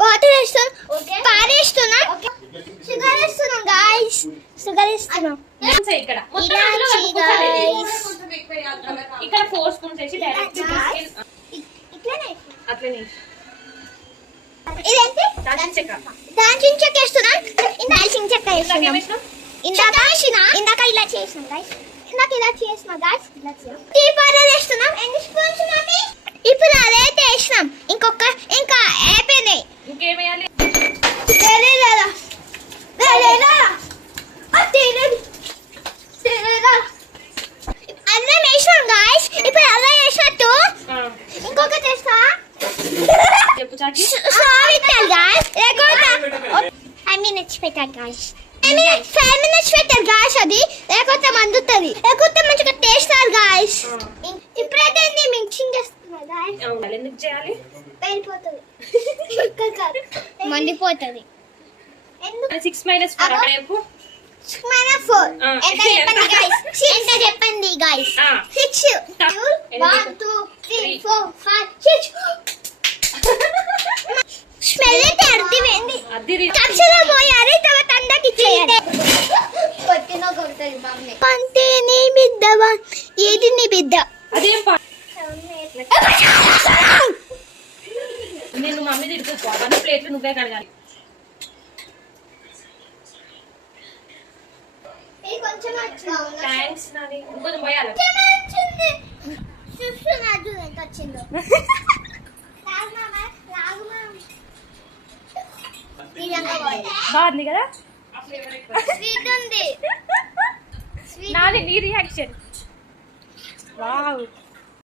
Water వేస్తాం, పారేస్తున్నా, sugar వేస్తున్నాం guys, sugar వేస్తున్నాం. ఇక్కడ 4 స్పూన్స్ వేసి డైరెక్ట్ అట్లనే ఇదేంటి దాల్చిన చెక్క వేస్తున్నాం. దాల్చిన చెక్క వేస్తున్నాం. ఇందాక ఇలా చేసినాం గాయ్స్, టీ పౌడర్ వేస్తున్నాం. ఎన్ని స్పూన్స్ మమ్మీ? ఇప్పుడు అదైతే వేసినాం. ఇంకా అయిపోయినాయి. ఇంకేమేయాలి? అన్నం వేసినాం గాయ్స్. ఇప్పుడు అలా వేసినట్టు ఇంకొకటి వేస్తా. చెప్పు చాకి. పెట్టాలి గాయ్స్, లేకపోతే 5 minutes పెట్టాలి గాయ్స్. 5 minutes పెట్టాలి గాయ్స్. అది లేకపోతే మండుతుంది, లేకపోతే మంచిగా టేస్ట్ రాదు గాయ్స్. ఇప్పుడైతే మిక్సింగ్ చేస్తున్నా గాయ్స్. ఎందుకు చేయాలి? వెళ్ళిపోతుంది, మండిపోతుంది. 6 - 4 అక్కడ చెప్పు. 6 - 4 ఎంత చెప్పండి గాయ్స్? 6 1 2 3 4 5 6. స్మెల్ అయితే అర్థమైంది. కప్సలో పోయారు, తర్వాత అందరికి చేయాలి. కొట్టిన కొడుతుంది బామ్మే. అంటే నీ బిడ్డవా? ఏది నీ బిడ్డ? అదేం నేను మమ్మీ తిడుతుంది. అన్ని ప్లేట్లు నువ్వే కడగాలి. థ్యాంక్స్ నాని. ఇంకొంచెం పోయాలి. బాగుంది కదా? నాని నీ రియాక్షన్. వావ్.